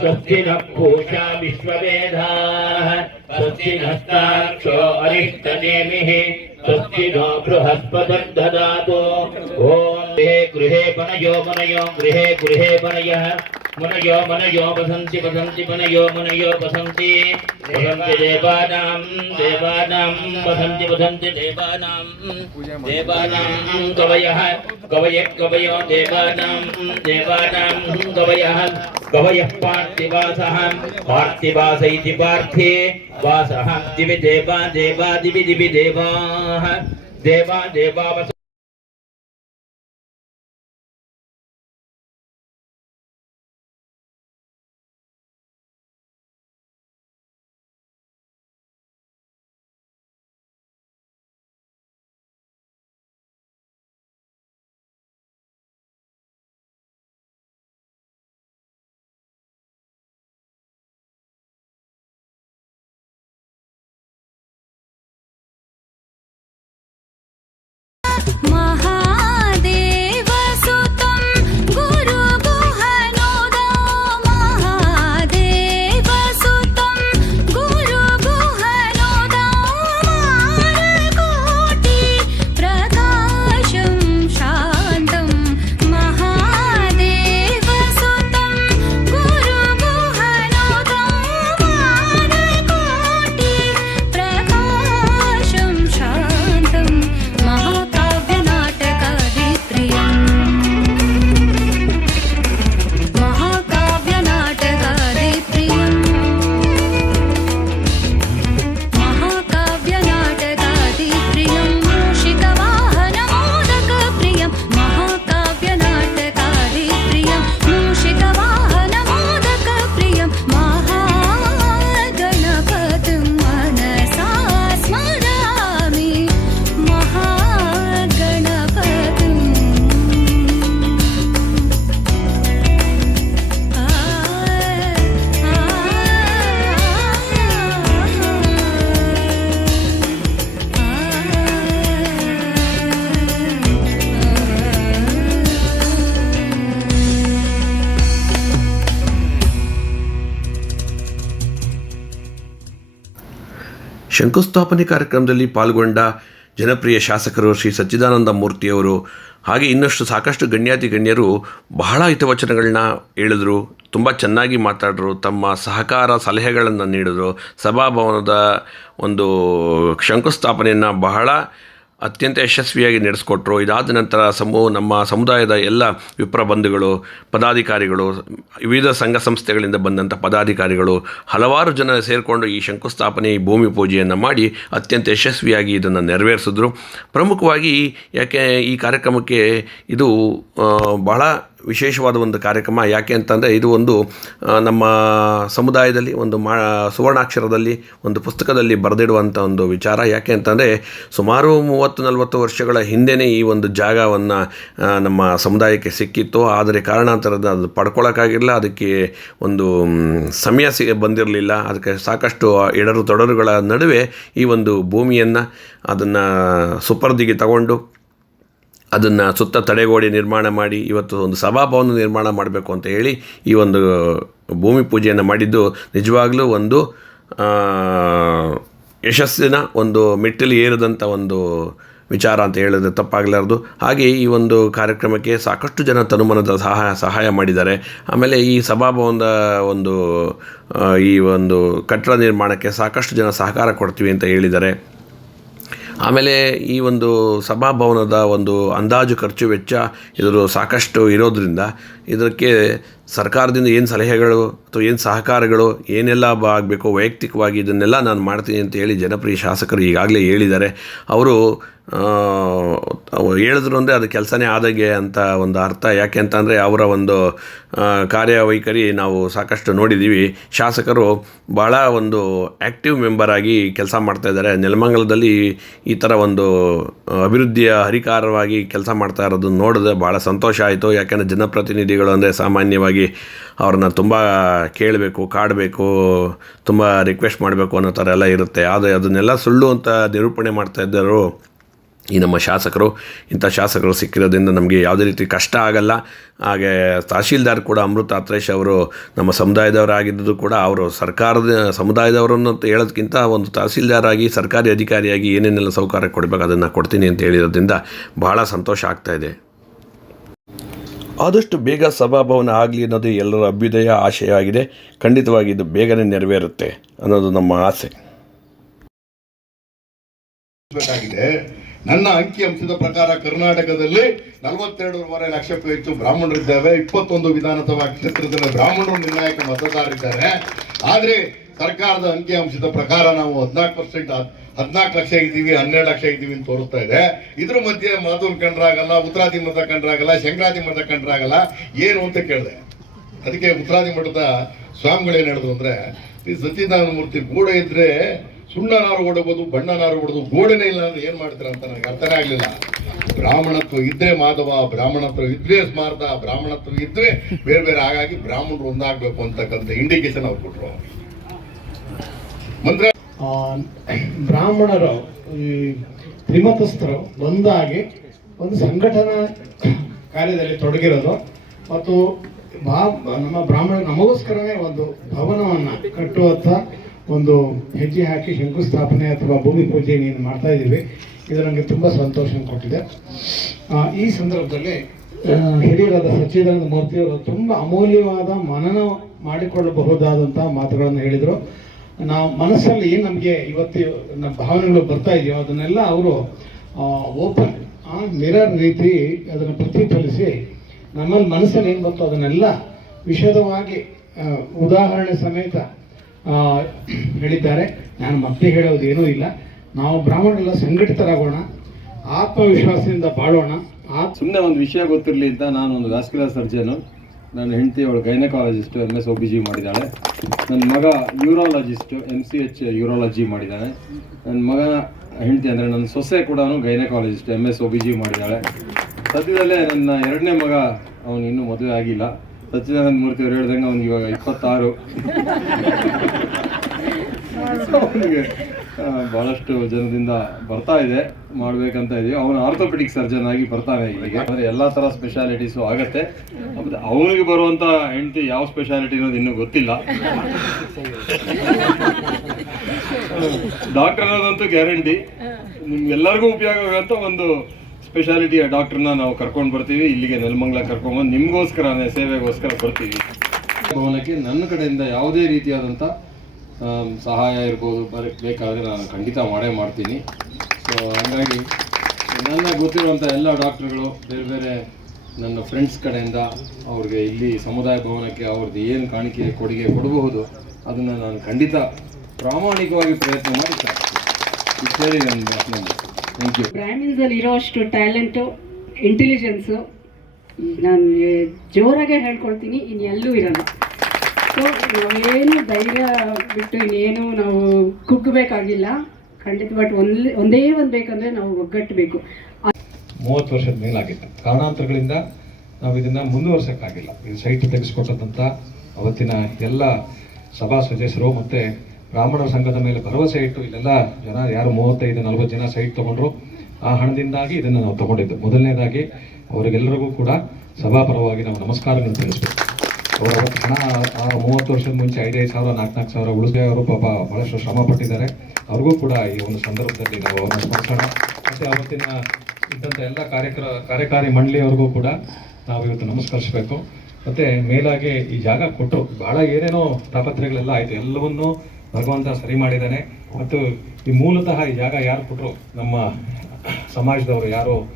स्वस्ति नः पूषा विश्ववेधाः स्वस्ति नस्ताक्षो अरिष्टनेमिः स्वस्ति नो बृहस्पतिर्ददातु। ॐ गृहे गृहे वनयो वनयो, गृहे गृहे वनयः। मुनयो, मनयो वसन्ति वसन्ति मनयो मनयो वसन्ति वसन्ति देवानां देवानां वसन्ति वसन्ति देवानां। देवानां कवयः कवयः कवयो देवानां देवानां कवयः कवयः पार्थिवासः, पार्थिवास इति पार्थे। वासः दिवि देवा देवा, दिवि दिवि देवाः। देवा देवा ಶಂಕುಸ್ಥಾಪನೆ ಕಾರ್ಯಕ್ರಮದಲ್ಲಿ ಪಾಲ್ಗೊಂಡ ಜನಪ್ರಿಯ ಶಾಸಕರು ಶ್ರೀ ಸಚ್ಚಿದಾನಂದ ಮೂರ್ತಿಯವರು ಹಾಗೆ ಇನ್ನಷ್ಟು ಸಾಕಷ್ಟು ಗಣ್ಯಾತಿ ಗಣ್ಯರು ಬಹಳ ಹಿತವಚನಗಳನ್ನ ಹೇಳಿದ್ರು, ತುಂಬ ಚೆನ್ನಾಗಿ ಮಾತಾಡಿದ್ರು ತಮ್ಮ ಸಹಕಾರ ಸಲಹೆಗಳನ್ನು ನೀಡಿದರು. ಸಭಾಭವನದ ಒಂದು ಶಂಕುಸ್ಥಾಪನೆಯನ್ನು ಬಹಳ ಅತ್ಯಂತ ಯಶಸ್ವಿಯಾಗಿ ನಡೆಸ್ಕೊಟ್ರು. ಇದಾದ ನಂತರ ಸಮೂ, ನಮ್ಮ ಸಮುದಾಯದ ಎಲ್ಲ ವಿಪ್ರ ಬಂಧುಗಳು ಪದಾಧಿಕಾರಿಗಳು, ವಿವಿಧ ಸಂಘ ಸಂಸ್ಥೆಗಳಿಂದ ಬಂದಂಥ ಪದಾಧಿಕಾರಿಗಳು, ಹಲವಾರು ಜನ ಸೇರಿಕೊಂಡು ಈ ಶಂಕುಸ್ಥಾಪನೆ, ಈ ಭೂಮಿ ಪೂಜೆಯನ್ನು ಮಾಡಿ ಅತ್ಯಂತ ಯಶಸ್ವಿಯಾಗಿ ಇದನ್ನು ನೆರವೇರಿಸಿದ್ರು. ಪ್ರಮುಖವಾಗಿ ಯಾಕೆ ಈ ಕಾರ್ಯಕ್ರಮಕ್ಕೆ ಇದು ಬಹಳ ವಿಶೇಷವಾದ ಒಂದು ಕಾರ್ಯಕ್ರಮ. ಯಾಕೆ ಅಂತಂದರೆ ಇದು ಒಂದು ನಮ್ಮ ಸಮುದಾಯದಲ್ಲಿ ಒಂದು ಮಾ, ಸುವರ್ಣಾಕ್ಷರದಲ್ಲಿ, ಒಂದು ಪುಸ್ತಕದಲ್ಲಿ ಬರೆದಿಡುವಂಥ ಒಂದು ವಿಚಾರ. ಯಾಕೆ ಅಂತಂದರೆ ಸುಮಾರು ಮೂವತ್ತು ನಲವತ್ತು ವರ್ಷಗಳ ಹಿಂದೆಯೇ ಈ ಒಂದು ಜಾಗವನ್ನು ನಮ್ಮ ಸಮುದಾಯಕ್ಕೆ ಸಿಕ್ಕಿತ್ತು. ಆದರೆ ಕಾರಣಾಂತರದ ಅದು ಪಡ್ಕೊಳ್ಳೋಕ್ಕಾಗಿರಲಿಲ್ಲ ಅದಕ್ಕೆ ಒಂದು ಸಮಯ ಸಿ, ಬಂದಿರಲಿಲ್ಲ. ಅದಕ್ಕೆ ಸಾಕಷ್ಟು ಎಡರು ತೊಡರುಗಳ ನಡುವೆ ಈ ಒಂದು ಭೂಮಿಯನ್ನು ಅದನ್ನು ಸುಪರ್ದಿಗೆ ತಗೊಂಡು ಅದನ್ನು ಸುತ್ತ ತಡೆಗೋಡೆ ನಿರ್ಮಾಣ ಮಾಡಿ, ಇವತ್ತು ಒಂದು ಸಭಾಭವನ ನಿರ್ಮಾಣ ಮಾಡಬೇಕು ಅಂತ ಹೇಳಿ ಈ ಒಂದು ಭೂಮಿ ಪೂಜೆಯನ್ನು ಮಾಡಿದ್ದು ನಿಜವಾಗಲೂ ಒಂದು ಯಶಸ್ಸಿನ ಒಂದು ಮೆಟ್ಟಿಲು ಏರಿದಂಥ ಒಂದು ವಿಚಾರ ಅಂತ ಹೇಳಿದ್ರೆ ತಪ್ಪಾಗಲಾರ್ದು. ಹಾಗೆ ಈ ಒಂದು ಕಾರ್ಯಕ್ರಮಕ್ಕೆ ಸಾಕಷ್ಟು ಜನ ತನುಮನದ ಸಹಾಯ ಸಹಾಯ ಮಾಡಿದ್ದಾರೆ. ಆಮೇಲೆ ಈ ಸಭಾಭವನದ ಒಂದು ಈ ಒಂದು ಕಟ್ಟಡ ನಿರ್ಮಾಣಕ್ಕೆ ಸಾಕಷ್ಟು ಜನ ಸಹಕಾರ ಕೊಡ್ತೀವಿ ಅಂತ ಹೇಳಿದ್ದಾರೆ. ಆಮೇಲೆ ಈ ಒಂದು ಸಭಾಭವನದ ಒಂದು ಅಂದಾಜು ಖರ್ಚು ವೆಚ್ಚ ಇದರ ಸಾಕಷ್ಟು ಇರೋದರಿಂದ ಇದಕ್ಕೆ ಸರ್ಕಾರದಿಂದ ಏನು ಸಲಹೆಗಳು ಅಥವಾ ಏನು ಸಹಕಾರಗಳು ಏನೆಲ್ಲ ಆಗಬೇಕು, ವೈಯಕ್ತಿಕವಾಗಿ ಇದನ್ನೆಲ್ಲ ನಾನು ಮಾಡ್ತೀನಿ ಅಂತ ಹೇಳಿ ಜನಪ್ರಿಯ ಶಾಸಕರು ಈಗಾಗಲೇ ಹೇಳಿದ್ದಾರೆ. ಅವರು ಹೇಳಿದ್ರು ಅಂದರೆ ಅದು ಕೆಲಸನೇ ಆದಾಗೆ ಅಂತ ಒಂದು ಅರ್ಥ. ಯಾಕೆ ಅಂತಂದರೆ ಅವರ ಒಂದು ಕಾರ್ಯವೈಖರಿ ನಾವು ಸಾಕಷ್ಟು ನೋಡಿದ್ದೀವಿ ಶಾಸಕರು ಭಾಳ ಒಂದು ಆ್ಯಕ್ಟಿವ್ ಮೆಂಬರ್ ಆಗಿ ಕೆಲಸ ಮಾಡ್ತಾ ಇದ್ದಾರೆ. ನೆಲಮಂಗಲದಲ್ಲಿ ಈ ಥರ ಒಂದು ಅಭಿವೃದ್ಧಿಯ ಹರಿಕಾರವಾಗಿ ಕೆಲಸ ಮಾಡ್ತಾ ಇರೋದನ್ನು ನೋಡಿದ್ರೆ ಭಾಳ ಸಂತೋಷ ಆಯಿತು. ಯಾಕೆಂದರೆ ಜನಪ್ರತಿನಿಧಿಗಳು ಅಂದರೆ ಸಾಮಾನ್ಯವಾಗಿ ಅವ್ರನ್ನ ತುಂಬ ಕೇಳಬೇಕು, ಕಾಡಬೇಕು, ತುಂಬ ರಿಕ್ವೆಸ್ಟ್ ಮಾಡಬೇಕು ಅನ್ನೋ ಥರ ಎಲ್ಲ ಇರುತ್ತೆ. ಆದರೆ ಅದನ್ನೆಲ್ಲ ಸುಳ್ಳು ಅಂತ ನಿರೂಪಣೆ ಮಾಡ್ತಾ ಇದ್ದರು ಈ ನಮ್ಮ ಶಾಸಕರು, ಇಂಥ ಶಾಸಕರು ಸಿಕ್ಕಿರೋದ್ರಿಂದ ನಮಗೆ ಯಾವುದೇ ರೀತಿ ಕಷ್ಟ ಆಗಲ್ಲ. ಹಾಗೆ ತಹಶೀಲ್ದಾರ್ ಕೂಡ ಅಮೃತ ಅತ್ರೇಶ್ ಅವರು ನಮ್ಮ ಸಮುದಾಯದವರಾಗಿದ್ದು ಕೂಡ ಅವರು ಸರ್ಕಾರದ ಸಮುದಾಯದವರನ್ನು ಹೇಳೋದಕ್ಕಿಂತ ಒಂದು ತಹಸೀಲ್ದಾರ್ ಆಗಿ ಸರ್ಕಾರಿ ಅಧಿಕಾರಿಯಾಗಿ ಏನೇನೆಲ್ಲ ಸೌಕರ್ಯ ಕೊಡಬೇಕು ಅದನ್ನು ಕೊಡ್ತೀನಿ ಅಂತ ಹೇಳಿರೋದ್ರಿಂದ ಬಹಳ ಸಂತೋಷ ಆಗ್ತಾ ಇದೆ. ಆದಷ್ಟು ಬೇಗ ಸಭಾಭವನ ಆಗಲಿ ಅನ್ನೋದು ಎಲ್ಲರ ಅಭ್ಯುದಯ, ಆಶಯ ಆಗಿದೆ. ಖಂಡಿತವಾಗಿ ಇದು ಬೇಗನೆ ನೆರವೇರುತ್ತೆ ಅನ್ನೋದು ನಮ್ಮ ಆಸೆ. ನನ್ನ ಅಂಕಿ ಅಂಶದ ಪ್ರಕಾರ ಕರ್ನಾಟಕದಲ್ಲಿ ನಲವತ್ತೆರಡೂವರೆ ಲಕ್ಷಕ್ಕೂ ಹೆಚ್ಚು ಬ್ರಾಹ್ಮಣರಿದ್ದೇವೆ, ಇಪ್ಪತ್ತೊಂದು ವಿಧಾನಸಭಾ ಕ್ಷೇತ್ರದಲ್ಲಿ ಬ್ರಾಹ್ಮಣರು ನಿರ್ಣಾಯಕ ಮತದಾರರಿದ್ದಾರೆ. ಆದ್ರೆ ಸರ್ಕಾರದ ಅಂಕಿ ಅಂಶದ ಪ್ರಕಾರ ನಾವು ಹದಿನಾಲ್ಕು ಪರ್ಸೆಂಟ್ ಹದಿನಾಲ್ಕು ಲಕ್ಷ ಇದ್ದೀವಿ, ಹನ್ನೆರಡು ಲಕ್ಷ ಇದ್ದೀವಿ ಅಂತ ತೋರಿಸ್ತಾ ಇದೆ. ಇದ್ರ ಮಧ್ಯೆ ಮಾತೂರು ಕಂಡ್ರಾಗಲ್ಲ ಉತ್ತರಾದಿ ಮಠ ಕಂಡ್ರಾಗಲ್ಲ, ಶಂಕರಾದಿ ಮಠ ಕಂಡ್ರಾಗಲ್ಲ, ಏನು ಅಂತ ಕೇಳಿದೆ. ಅದಕ್ಕೆ ಉತ್ತರಾದಿ ಮಠದ ಸ್ವಾಮಿಗಳು ಏನು ಹೇಳಿದ್ರು ಅಂದ್ರೆ, ಈ ಸತ್ಯನಾರಾಯಣ ಮೂರ್ತಿ ಗೋಡೆ ಇದ್ರೆ ಸುಣ್ಣ ನಾರು ಹೊಡಬಹುದು ಬಣ್ಣ ನಾರು ಹೊಡೆದು ಗೋಡನೆ ಇಲ್ಲ ಅಂದ್ರೆ ಏನ್ ಮಾಡ್ತಾರೆ ಅಂತ ನನಗೆ ಅರ್ಥನೇ ಆಗ್ಲಿಲ್ಲ. ಬ್ರಾಹ್ಮಣತ್ವ ಇದ್ರೆ ಮಾಧವ, ಬ್ರಾಹ್ಮಣತ್ವ ಇದ್ರೆ ಸ್ಮಾರ್ಥ, ಬ್ರಾಹ್ಮಣತ್ವ ಇದ್ರೆ ಬೇರೆ ಬೇರೆ, ಹಾಗಾಗಿ ಬ್ರಾಹ್ಮಣರು ಒಂದಾಗ್ಬೇಕು ಅಂತಕ್ಕಂಥ ಇಂಡಿಕೇಶನ್ ಅವ್ರು ಕೊಟ್ರು. ಮಂತ್ರ ಬ್ರಾಹ್ಮಣರು, ಈ ತ್ರಿಮತಸ್ಥರು ಒಂದಾಗಿ ಒಂದು ಸಂಘಟನಾ ಕಾರ್ಯದಲ್ಲಿ ತೊಡಗಿರೋದು. ಮತ್ತು ಬಾ- ನಮ್ಮ ಬ್ರಾಹ್ಮಣ ನಮಗೋಸ್ಕರನೇ ಒಂದು ಭವನವನ್ನ ಕಟ್ಟುವಂಥ ಒಂದು ಹೆಜ್ಜೆ ಹಾಕಿ ಶಂಕುಸ್ಥಾಪನೆ ಅಥವಾ ಭೂಮಿ ಪೂಜೆ ನೀನು ಮಾಡ್ತಾ ಇದ್ದೀವಿ, ಇದು ನನಗೆ ತುಂಬ ಸಂತೋಷ ಕೊಟ್ಟಿದೆ. ಈ ಸಂದರ್ಭದಲ್ಲಿ ಹಿರಿಯರಾದ ಸಚ್ಚಿದಾನಂದ ಮೂರ್ತಿಯವರು ತುಂಬ ಅಮೂಲ್ಯವಾದ ಮನನ ಮಾಡಿಕೊಳ್ಳಬಹುದಾದಂತಹ ಮಾತುಗಳನ್ನು ಹೇಳಿದರು. ನಾವು ಮನಸ್ಸಲ್ಲಿ ಏನು ನಮಗೆ ಇವತ್ತು ನಮ್ಮ ಭಾವನೆಗಳು ಬರ್ತಾ ಇದೆಯೋ ಅದನ್ನೆಲ್ಲ ಅವರು ಓಪನ್ ಆ ಮಿರರ್ ರೀತಿ ಅದನ್ನು ಪ್ರತಿಫಲಿಸಿ ನಮ್ಮಲ್ಲಿ ಮನಸ್ಸಲ್ಲಿ ಏನು ಬಂತು ಅದನ್ನೆಲ್ಲ ವಿಷದವಾಗಿ ಉದಾಹರಣೆ ಸಮೇತ ಹೇಳಿದ್ದಾರೆ. ನಾನು ಮತ್ತೆ ಹೇಳೋದು ಇಲ್ಲ. ನಾವು ಬ್ರಾಹ್ಮಣರೆಲ್ಲ ಸಂಘಟಿತರಾಗೋಣ, ಆತ್ಮವಿಶ್ವಾಸದಿಂದ ಬಾಳೋಣ. ಆ ಸುಮ್ಮನೆ ಒಂದು ವಿಷಯ ಗೊತ್ತಿರಲಿ ಅಂತ ನಾನು ಒಂದು ವ್ಯಾಸ್ಕ್ಯುಲರ್ ಸರ್ಜನು, ನನ್ನ ಹೆಂಡತಿ ಅವಳು gynaecologist M S O B G ಮಾಡಿದ್ದಾಳೆ. ನನ್ನ ಮಗ urologist M C H urology ಮಾಡಿದ್ದಾನೆ ನನ್ನ ಮಗ ಹೆಂಡತಿ ಅಂದರೆ ನನ್ನ ಸೊಸೆ ಕೂಡ gynaecologist M S O B G ಮಾಡಿದ್ದಾಳೆ. ಸದ್ಯದಲ್ಲೇ ನನ್ನ ಎರಡನೇ ಮಗ, ಅವನು ಇನ್ನೂ ಮದುವೆ ಆಗಿಲ್ಲ. ಸಚ್ಚಿದಾನಂದ ಮೂರ್ತಿ ಅವ್ರು ಹೇಳ್ದಂಗೆ ಅವ್ನಿಗೆ ಇವಾಗ ಇಪ್ಪತ್ತಾರು. ಅವನಿಗೆ ಬಹಳಷ್ಟು ಜನದಿಂದ ಬರ್ತಾ ಇದೆ ಮಾಡ್ಬೇಕಂತ ಇದೀವಿ. ಅವನು ಆರ್ಥೋಪೆಡಿಕ್ ಸರ್ಜನ್ ಆಗಿ ಬರ್ತಾನೆ ಇಲ್ಲಿಗೆ. ಅಂದ್ರೆ ಎಲ್ಲಾ ತರ ಸ್ಪೆಷಾಲಿಟೀಸು ಆಗತ್ತೆ. ಅವನಿಗೆ ಬರುವಂತ ಹೆಂಡತಿ ಯಾವ ಸ್ಪೆಷಾಲಿಟಿ ಅನ್ನೋದು ಇನ್ನೂ ಗೊತ್ತಿಲ್ಲ. <laughs> ಡಾಕ್ಟರ್ ಅನ್ನೋದಂತೂ ಗ್ಯಾರಂಟಿ ನಿಮ್ಗೆಲ್ಲರಿಗೂ ಉಪಯೋಗ ಆಗುವಂತ ಒಂದು ಸ್ಪೆಷಾಲಿಟಿಯ ಡಾಕ್ಟರ್ನ ನಾವು ಕರ್ಕೊಂಡು ಬರ್ತೀವಿ, ಇಲ್ಲಿಗೆ ನೆಲಮಂಗ್ಲ ಕರ್ಕೊಂಡ್ಬಂದು ನಿಮಗೋಸ್ಕರನೇ ಸೇವೆಗೋಸ್ಕರ ಬರ್ತೀವಿ. ಭವನಕ್ಕೆ ನನ್ನ ಕಡೆಯಿಂದ ಯಾವುದೇ ರೀತಿಯಾದಂಥ ಸಹಾಯ ಇರ್ಬೋದು, ಬರ, ಬೇಕಾದರೆ ನಾನು ಖಂಡಿತ ಮಾಡೇ ಮಾಡ್ತೀನಿ. ಸೊ ಹಾಗಾಗಿ ನನ್ನ ಗೊತ್ತಿರುವಂಥ ಎಲ್ಲ ಡಾಕ್ಟ್ರುಗಳು ಬೇರೆ ಬೇರೆ ನನ್ನ ಫ್ರೆಂಡ್ಸ್ ಕಡೆಯಿಂದ ಅವ್ರಿಗೆ ಇಲ್ಲಿ ಸಮುದಾಯ ಭವನಕ್ಕೆ ಅವ್ರದ್ದು ಏನು ಕಾಣಿಕೆ, ಕೊಡುಗೆ ಕೊಡಬಹುದು, ಅದನ್ನು ನಾನು ಖಂಡಿತ ಪ್ರಾಮಾಣಿಕವಾಗಿ ಪ್ರಯತ್ನ ಮಾಡಿ ಸಾಕ್ತೀನಿ ಇಷ್ಟೇ ನನ್ನ ಯು ಬ್ರಾಹ್ಮಿನ್ಸ್ ಅಲ್ಲಿ ಇರೋಷ್ಟು ಟ್ಯಾಲೆಂಟು ಇಂಟೆಲಿಜೆನ್ಸು ನಾನು ಜೋರಾಗೇ ಹೇಳ್ಕೊಳ್ತೀನಿ ಇನ್ನು ಎಲ್ಲೂ ಇರಲ್ಲ. ಸೊ ನಾವೇನು ಧೈರ್ಯ ಬಿಟ್ಟು ಇನ್ನೇನು ನಾವು ಕುಗ್ಗಬೇಕಾಗಿಲ್ಲ. ಖಂಡಿತ ಬಟ್ ಒಂದೇ ಒಂದೇ ಒಂದು ಬೇಕಂದ್ರೆ ನಾವು ಒಗ್ಗಟ್ಟಬೇಕು ಮೂವತ್ತು ವರ್ಷದ ಮೇಲಾಗಿತ್ತು. ಕಾರಣಾಂತರಗಳಿಂದ ನಾವು ಇದನ್ನು ಮುಂದುವರ್ಸೋಕ್ಕಾಗಿಲ್ಲ. ಇದು ಸೈಟ್ ತೆಗೆಸ್ಕೊಟ್ಟಂಥ ಅವತ್ತಿನ ಎಲ್ಲ ಸಭಾ ಸದಸ್ಯರು ಮತ್ತೆ ಬ್ರಾಹ್ಮಣರ ಸಂಘದ ಮೇಲೆ ಭರವಸೆ ಇಟ್ಟು ಇಲ್ಲೆಲ್ಲ ಜನ, ಯಾರು ಮೂವತ್ತೈದು, ನಲವತ್ತು ಜನ ಸೈಟ್ ತಗೊಂಡ್ರು. ಆ ಹಣದಿಂದಾಗಿ ಇದನ್ನು ನಾವು ತಗೊಂಡಿದ್ದು. ಮೊದಲನೇದಾಗಿ ಅವರಿಗೆಲ್ಲರಿಗೂ ಕೂಡ ಸಭಾಪರವಾಗಿ ನಾವು ನಮಸ್ಕಾರಗಳನ್ನು ತಿಳಿಸ್ಬೇಕು. ಅವರ ಹಣ ಆ ಮೂವತ್ತು ವರ್ಷದ ಮುಂಚೆ ಐದೈದು ಸಾವಿರ ನಾಲ್ಕು ನಾಲ್ಕು ಸಾವಿರ ಉಳಿದ ಅವರು ಪಾಪ ಬಹಳಷ್ಟು ಶ್ರಮ ಪಟ್ಟಿದ್ದಾರೆ. ಅವ್ರಿಗೂ ಕೂಡ ಈ ಒಂದು ಸಂದರ್ಭದಲ್ಲಿ ನಾವು ಅವ್ರನ್ನ ಸ್ಮರಿಸೋಣ. ಮತ್ತು ಅವತ್ತಿನ ಇದ್ದಂಥ ಎಲ್ಲ ಕಾರ್ಯಕ್ರ, ಕಾರ್ಯಕಾರಿ ಮಂಡಳಿಯವ್ರಿಗೂ ಕೂಡ ನಾವು ಇವತ್ತು ನಮಸ್ಕರಿಸಬೇಕು. ಮತ್ತು ಮೇಲಾಗಿ ಈ ಜಾಗ ಕೊಟ್ಟು ಭಾಳ ಏನೇನೋ ತಾಪತ್ರೆಗಳೆಲ್ಲ ಆಯಿತು. ಎಲ್ಲವನ್ನೂ ಭಗವಂತ ಸರಿ ಮಾಡಿದ್ದಾನೆ. ಮತ್ತು ಈ ಮೂಲತಃ ಈ ಜಾಗ ಯಾರು ಕೊಟ್ಟರು ನಮ್ಮ ಸಮಾಜದವರು ಯಾರೋ?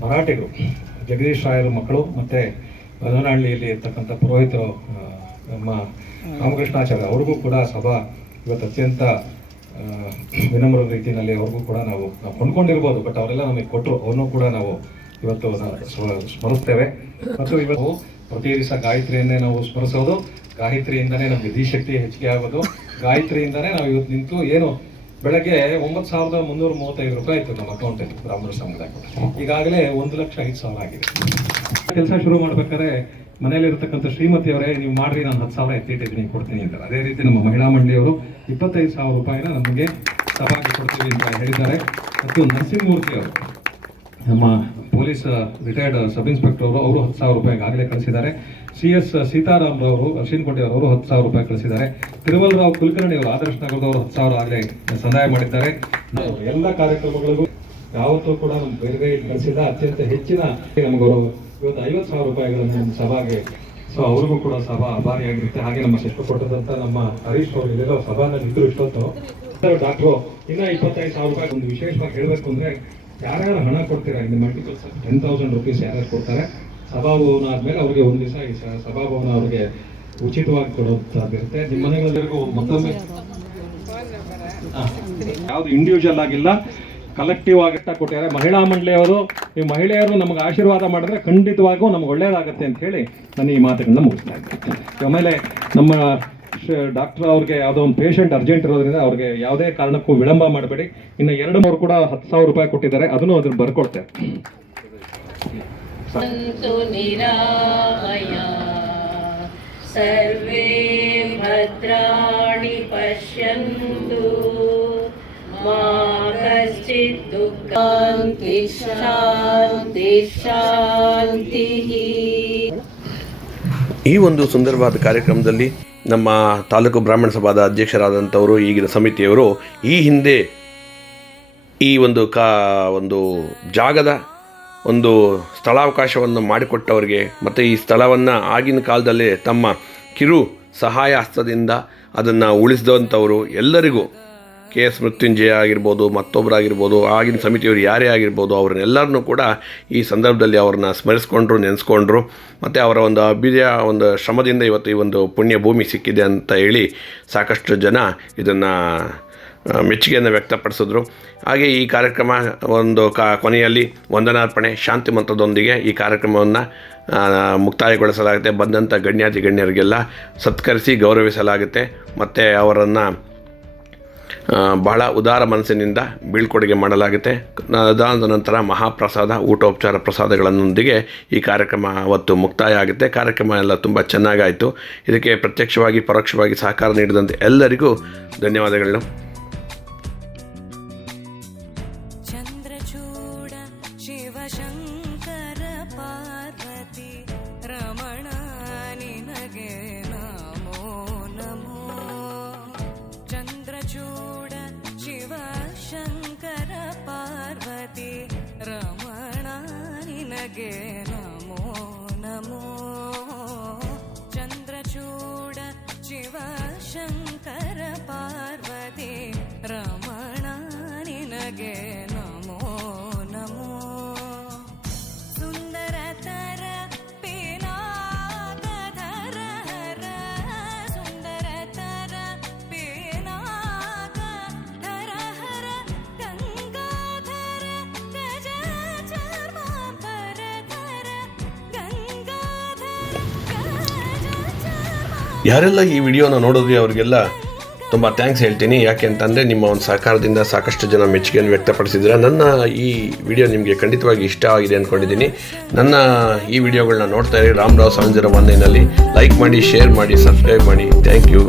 ಮರಾಠಿಗರು ಜಗದೀಶ್ ರಾಯರ ಮಕ್ಕಳು, ಮತ್ತು ಬದನಹಳ್ಳಿಯಲ್ಲಿ ಇರ್ತಕ್ಕಂಥ ಪುರೋಹಿತರು ನಮ್ಮ ರಾಮಕೃಷ್ಣಾಚಾರ್ಯ ಅವ್ರಿಗೂ ಕೂಡ ಸಭಾ ಇವತ್ತು ಅತ್ಯಂತ ವಿನಮ್ರ ರೀತಿಯಲ್ಲಿ ಅವ್ರಿಗೂ ಕೂಡ ನಾವು ನಾವು ಕೊಂಡ್ಕೊಂಡಿರ್ಬೋದು. ಬಟ್ ಅವರೆಲ್ಲ ನಮಗೆ ಕೊಟ್ಟರು ಅವ್ರನ್ನೂ ಕೂಡ ನಾವು ಇವತ್ತು ಸ್ಮ- ಸ್ಮರಿಸ್ತೇವೆ. ಮತ್ತು ಇವತ್ತು ಪ್ರತಿ ದಿವಸ ಗಾಯತ್ರಿಯನ್ನೇ ನಾವು ಸ್ಮರಿಸೋದು. ಗಾಯತ್ರಿಯಿಂದನೇ ನಮಗೆ ವಿಧಿಶಕ್ತಿ ಹೆಚ್ಚಿಗೆ ಆಗೋದು. ಗಾಯತ್ರಿಯಿಂದನೇ ನಾವು ಇವತ್ತು ನಿಂತು ಏನು ಬೆಳಗ್ಗೆ ಒಂಬತ್ತು ಸಾವಿರದ ಮುನ್ನೂರ ಮೂವತ್ತೈದು ರೂಪಾಯಿ ಇತ್ತು ನಮ್ಮ ಅಕೌಂಟಲ್ಲಿ ಬ್ರಾಹ್ಮಣ ಸಮುದಾಯ ಈಗಾಗಲೇ ಒಂದು ಲಕ್ಷ ಐದು ಸಾವಿರ ಆಗಿದೆ. ಕೆಲಸ ಶುರು ಮಾಡ್ಬೇಕಾದ್ರೆ ಶ್ರೀಮತಿ ಅವರೇ, ನೀವು ಮಾಡ್ರಿ, ನಾನು ಹತ್ತು ಸಾವಿರ ಎತ್ತಿಟ್ಟಿದ್ದೀನಿ, ಕೊಡ್ತೀನಿ ಅಂತಾರೆ. ಅದೇ ರೀತಿ ನಮ್ಮ ಮಹಿಳಾ ಮಂಡಳಿಯವರು ಇಪ್ಪತ್ತೈದು ಸಾವಿರ ರೂಪಾಯಿನ ನಮಗೆ ಸಭಾಗೆ ಕೊಡ್ತೀವಿ ಅಂತ ಹೇಳಿದ್ದಾರೆ. ಮತ್ತು ನರಸಿಂಹಮೂರ್ತಿ ಅವರು ನಮ್ಮ ಪೊಲೀಸ್ ರಿಟೈರ್ಡ್ ಸಬ್ ಇನ್ಸ್ಪೆಕ್ಟರ್ ಅವರು ಅವರು ಹತ್ತು ಸಾವಿರ ರೂಪಾಯಿ ಆಗಲೇ ಕಳಿಸಿದ್ದಾರೆ. ಸಿ ಎಸ್ ಸೀತಾರಾಮ್ ಅವರು, ಅಶ್ವಿನ್ ಅವರು ಹತ್ತು ಸಾವಿರ ರೂಪಾಯಿ ಕಳಿಸಿದ್ದಾರೆ. ತಿರುಮಲರಾವ್ ಕುಲಕರ್ಣಿ ಅವರು, ಆದರ್ಶ ನಗರದವರು ಹತ್ತು ಸಾವಿರ ಆಗಲೇ ಸಂದಾಯ ಮಾಡಿದ್ದಾರೆ. ಎಲ್ಲ ಕಾರ್ಯಕ್ರಮಗಳಿಗೂ ಯಾವತ್ತೂ ಕೂಡ ನಮ್ಮ ಬೇರೆ ಕಳಿಸಿದ ಅತ್ಯಂತ ಹೆಚ್ಚಿನ ನಮಗವರು ಇವತ್ತು ಐವತ್ತು ಸಾವಿರ ರೂಪಾಯಿಗಳನ್ನು ನಮ್ಮ ಸಭಾಗೆ, ಸೊ ಅವ್ರಿಗೂ ಕೂಡ ಸಭಾ ಆಭಾರಿಯಾಗಿರುತ್ತೆ ಹಾಗೆ ನಮ್ಮ ಶಿಲ್ಪ ಕೊಟ್ಟದಂತ ನಮ್ಮ ಹರೀಶ್ ಅವರು ಇಲ್ಲೆಲ್ಲೋ ಸಭಾನಲ್ಲಿ ಇದ್ರು ಇಷ್ಟೊತ್ತು. ಡಾಕ್ಟ್ರು, ಇನ್ನ ಇಪ್ಪತ್ತೈದು ಸಾವಿರ ರೂಪಾಯಿ ಒಂದು ವಿಶೇಷವಾಗಿ ಹೇಳಬೇಕು ಅಂದ್ರೆ ಯಾರ್ಯಾರು ಹಣ ಕೊಡ್ತೀರಾ? ಇಲ್ಲಿ ಮಲ್ಟಿಪಲ್ ಟೆನ್ ತೌಸಂಡ್ ರುಪೀಸ್ ಯಾರ್ಯಾರು ಕೊಡ್ತಾರೆ? ಸಭಾಭವನ ಆದ್ಮೇಲೆ ಅವ್ರಿಗೆ ಒಂದು ದಿವಸ ಈ ಸಭಾಭವನ ಅವ್ರಿಗೆ ಉಚಿತವಾಗಿ ಕೊಡೋದಾಗಿರುತ್ತೆ ನಿಮ್ಮ ಮನೆಗಳವರೆಗೂ ಮತ್ತೊಮ್ಮೆ ಯಾವುದು ಇಂಡಿವಿಜುವಲ್ ಆಗಿಲ್ಲ. ಕಲೆಕ್ಟಿವ್ ಆಗಿ ಕೊಟ್ಟಿದ್ದಾರೆ. ಮಹಿಳಾ ಮಂಡಳಿಯವರು ಈ ಮಹಿಳೆಯರು ನಮಗೆ ಆಶೀರ್ವಾದ ಮಾಡಿದ್ರೆ ಖಂಡಿತವಾಗೂ ನಮ್ಗೆ ಒಳ್ಳೇದಾಗುತ್ತೆ ಅಂತ ಹೇಳಿ ನಾನು ಈ ಮಾತುಗಳನ್ನ ಮುಗಿಸ್ತಾ ಇದ್ದೀನಿ. ಆಮೇಲೆ ನಮ್ಮ ಡಾಕ್ಟರ್ ಅವ್ರಿಗೆ ಯಾವುದೋ ಒಂದು ಪೇಷಂಟ್ ಅರ್ಜೆಂಟ್ ಇರೋದ್ರಿಂದ ಅವ್ರಿಗೆ ಯಾವುದೇ ಕಾರಣಕ್ಕೂ ವಿಳಂಬ ಮಾಡಬೇಡಿ. ಇನ್ನು ಎರಡು ಮೂರು ಕೂಡ ಹತ್ತು ಸಾವಿರ ರೂಪಾಯಿ ಕೊಟ್ಟಿದ್ದಾರೆ. ಅದನ್ನು ಅದನ್ನು ಬರ್ಕೊಡ್ತೆ. ಸರ್ವೇ ಭದ್ರಾಣಿ ಪಶ್ಯಂತು. ಮಾ ಶಾಂತಿ ಈ ಒಂದು ಸುಂದರವಾದ ಕಾರ್ಯಕ್ರಮದಲ್ಲಿ ನಮ್ಮ ತಾಲೂಕು ಬ್ರಾಹ್ಮಣ ಸಭಾದ ಅಧ್ಯಕ್ಷರಾದಂಥವರು ಈಗಿನ ಸಮಿತಿಯವರು ಈ ಹಿಂದೆ ಈ ಒಂದು ಕಾ, ಒಂದು ಜಾಗದ ಒಂದು ಸ್ಥಳಾವಕಾಶವನ್ನು ಮಾಡಿಕೊಟ್ಟವರಿಗೆ ಮತ್ತು ಈ ಸ್ಥಳವನ್ನು ಆಗಿನ ಕಾಲದಲ್ಲೇ ತಮ್ಮ ಕಿರು ಸಹಾಯ ಹಸ್ತದಿಂದ ಅದನ್ನು ಉಳಿಸಿದಂಥವರು ಎಲ್ಲರಿಗೂ ಕೆ ಎಸ್ ಮೃತ್ಯುಂಜಯ ಆಗಿರ್ಬೋದು ಮತ್ತೊಬ್ಬರಾಗಿರ್ಬೋದು ಆಗಿನ ಸಮಿತಿಯವರು ಯಾರೇ ಆಗಿರ್ಬೋದು, ಅವ್ರನ್ನೆಲ್ಲರನ್ನೂ ಕೂಡ ಈ ಸಂದರ್ಭದಲ್ಲಿ ಅವ್ರನ್ನ ಸ್ಮರಿಸ್ಕೊಂಡ್ರು, ನೆನೆಸ್ಕೊಂಡ್ರು. ಮತ್ತು ಅವರ ಒಂದು ಅಭ್ಯುದಯ, ಒಂದು ಶ್ರಮದಿಂದ ಇವತ್ತು ಈ ಒಂದು ಪುಣ್ಯ ಭೂಮಿ ಸಿಕ್ಕಿದೆ ಅಂತ ಹೇಳಿ ಸಾಕಷ್ಟು ಜನ ಇದನ್ನು ಮೆಚ್ಚುಗೆಯನ್ನು ವ್ಯಕ್ತಪಡಿಸಿದ್ರು. ಹಾಗೆ ಈ ಕಾರ್ಯಕ್ರಮ ಒಂದು ಕಾ, ಕೊನೆಯಲ್ಲಿ ವಂದನಾರ್ಪಣೆ, ಶಾಂತಿ ಮಂತ್ರದೊಂದಿಗೆ ಈ ಕಾರ್ಯಕ್ರಮವನ್ನು ಮುಕ್ತಾಯಗೊಳಿಸಲಾಗುತ್ತೆ. ಬಂದಂಥ ಗಣ್ಯಾತಿ ಗಣ್ಯರಿಗೆಲ್ಲ ಸತ್ಕರಿಸಿ ಗೌರವಿಸಲಾಗುತ್ತೆ. ಮತ್ತು ಅವರನ್ನು ಬಹಳ ಉದಾರ ಮನಸ್ಸಿನಿಂದ ಬೀಳ್ಕೊಡುಗೆ ಮಾಡಲಾಗುತ್ತೆ. ಅದಾದ ನಂತರ ಮಹಾಪ್ರಸಾದ, ಊಟೋಪಚಾರ ಪ್ರಸಾದಗಳನ್ನೊಂದಿಗೆ ಈ ಕಾರ್ಯಕ್ರಮ ಅವತ್ತು ಮುಕ್ತಾಯ ಆಗುತ್ತೆ ಕಾರ್ಯಕ್ರಮ ಎಲ್ಲ ತುಂಬ ಚೆನ್ನಾಗಾಯಿತು. ಇದಕ್ಕೆ ಪ್ರತ್ಯಕ್ಷವಾಗಿ, ಪರೋಕ್ಷವಾಗಿ ಸಹಕಾರ ನೀಡಿದಂತೆ ಎಲ್ಲರಿಗೂ ಧನ್ಯವಾದಗಳು. ಹರ ಪಾರ್ವತಿ ರಮಣ ನಿನಗೆ ನಮೋ ನಮೋ ಸುಂದರ ತರ ಪೇನಾಗಧರ ಹರ ಸುಂದರ ತರ ಪೇನಾಗಧರ ಹರ ಗಂಗಾಧರ ಯಾರೆಲ್ಲ ಈ ವಿಡಿಯೋನ ನೋಡಿದ್ರಿ ಅವ್ರಿಗೆಲ್ಲ ತುಂಬ ಥ್ಯಾಂಕ್ಸ್ ಹೇಳ್ತೀನಿ. ಯಾಕೆ ಅಂತಂದರೆ ನಿಮ್ಮ ಒಂದು ಸಹಕಾರದಿಂದ ಸಾಕಷ್ಟು ಜನ ಮೆಚ್ಚುಗೆಯನ್ನು ವ್ಯಕ್ತಪಡಿಸಿದ್ದೀರ ನನ್ನ ಈ ವಿಡಿಯೋ ನಿಮಗೆ ಖಂಡಿತವಾಗಿ ಇಷ್ಟ ಆಗಿದೆ ಅಂದ್ಕೊಂಡಿದ್ದೀನಿ ನನ್ನ ಈ ವಿಡಿಯೋಗಳನ್ನ ನೋಡ್ತಾ ಇರಿ. ರಾಮ್ ರಾವ್ ಒನ್ ಲೈಕ್ ಮಾಡಿ ಶೇರ್ ಮಾಡಿ ಸಬ್ಸ್ಕ್ರೈಬ್ ಮಾಡಿ. Thank you